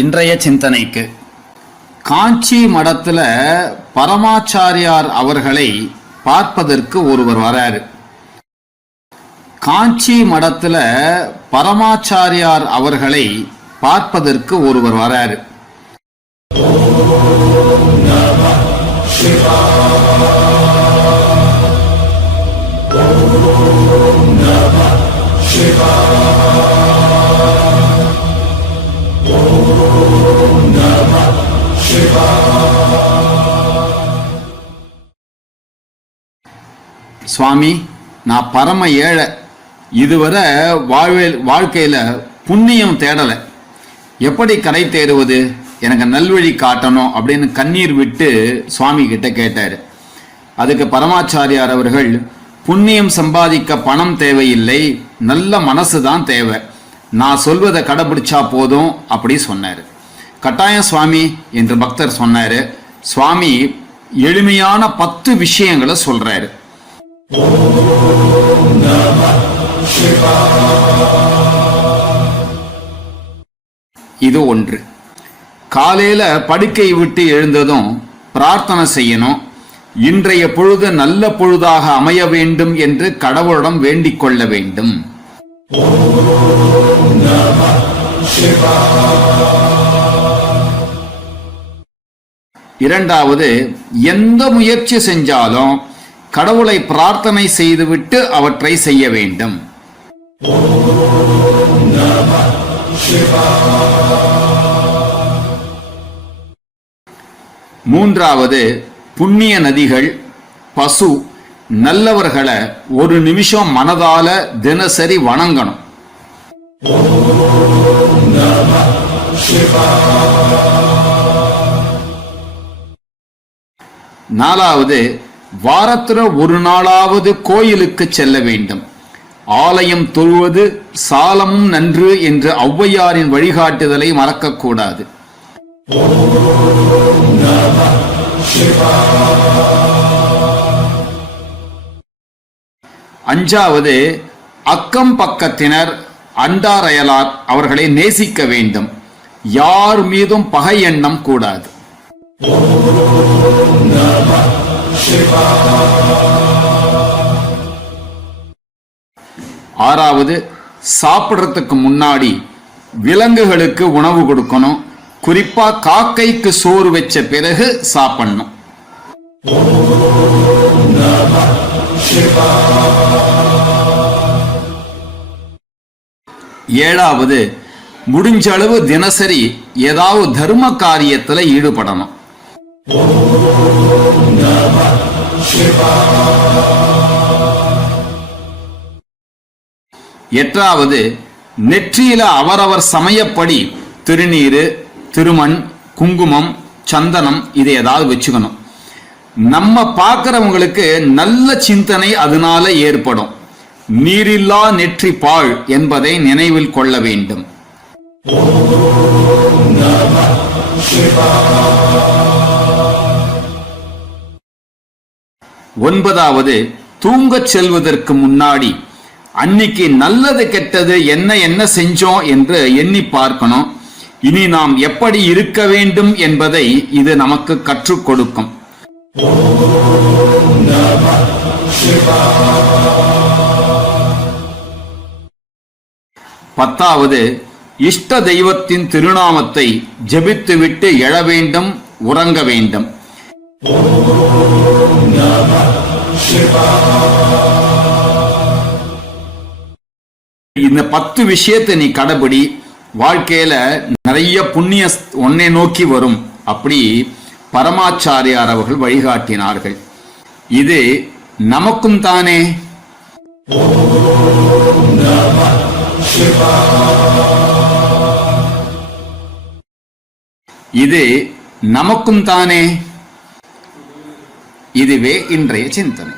இன்றைய சிந்தனைக்கு காஞ்சி மடத்துல பரமாச்சாரியார் அவர்களை பார்ப்பதற்கு ஒருவர் வராரு. காஞ்சி மடத்துல பரமாச்சாரியார் அவர்களை பார்ப்பதற்கு ஒருவர் வராரு. சுவாமி, நான் பரம ஏழை, இதுவரை வாழ்க்கையில புண்ணியம் தேடலை, எப்படி கரை தேறுவது, எனக்கு நல்வழி காட்டணும் அப்படின்னு கண்ணீர் விட்டு சுவாமி கிட்ட கேட்டாரு. அதுக்கு பரமாச்சாரியார் அவர்கள், புண்ணியம் சம்பாதிக்க பணம் தேவையில்லை, நல்ல மனசு தான் தேவை, நான் சொல்வதை கடைபிடிச்சா போதும் அப்படி சொன்னாரு. கட்டாயம் சுவாமி என்று பக்தர் சொன்னாரு. சுவாமி எளிமையான 10 விஷயங்களை சொல்றாரு. இது ஒன்று. காலையில படுக்கை விட்டு எழுந்ததும் பிரார்த்தனை செய்யணும். இன்றைய பொழுது நல்ல பொழுதாக அமைய வேண்டும் என்று கடவுளிடம் வேண்டிக் கொள்ள வேண்டும். இரண்டாவது, எந்த முயற்சி செஞ்சாலும் கடவுளை பிரார்த்தனை செய்துவிட்டு அவற்றை செய்ய வேண்டும். மூன்றாவது, புண்ணிய நதிகள், பசு, நல்லவர்களை ஒரு நிமிஷம் மனதால தினசரி வணங்கணும். நாலாவது, வாரத்துல ஒரு நாளாவது கோயிலுக்கு செல்ல வேண்டும். ஆலயம் தொழுவது சாலமும் நன்று என்று ஔவையாரின் வழிகாட்டுதலை மறக்கக்கூடாது. அஞ்சாவது, அக்கம் பக்கத்தினர் அண்டாரையலார் அவர்களை நேசிக்க வேண்டும். யார் மீதும் பகை எண்ணம் கூடாது. ஆறாவது, சாப்பிடுறதுக்கு முன்னாடி விலங்குகளுக்கு உணவு கொடுக்கணும். குறிப்பா காக்கைக்கு சோறு வச்ச பிறகு சாப்பிடணும். ஏழாவது, முடிஞ்ச அளவு தினசரி ஏதாவது தர்ம காரியத்துல ஈடுபடணும். எட்டாவது, நெற்றியில அவரவர் சமயப்படி திருநீரு, திருமண், குங்குமம், சந்தனம் இதை ஏதாவது வச்சுக்கணும். நம்ம பார்க்கிறவங்களுக்கு நல்ல சிந்தனை அதனால ஏற்படும். நீரில்லா நெற்றி பாழ் என்பதை நினைவில் கொள்ள வேண்டும். ஒன்பதாவது, தூங்கச் செல்வதற்கு முன்னாடி அன்னைக்கு நல்லது கெட்டது என்ன செஞ்சோம் என்று எண்ணி பார்க்கணும். இனி நாம் எப்படி இருக்க வேண்டும் என்பதை இது நமக்கு கற்றுக் கொடுக்கும். பத்தாவது, இஷ்ட தெய்வத்தின் திருநாமத்தை ஜெபித்துவிட்டு எழ வேண்டும், உறங்க வேண்டும். இந்த 10 விஷயத்தை நீ கடைபிடி, வாழ்க்கையில நிறைய புண்ணிய உன்னை நோக்கி வரும். அப்படி பரமாச்சாரியார் அவர்கள் வழிகாட்டினார்கள். இது நமக்கும் தானே. இது நமக்கும் தானே. இதுவே இன்றைய சிந்தனை.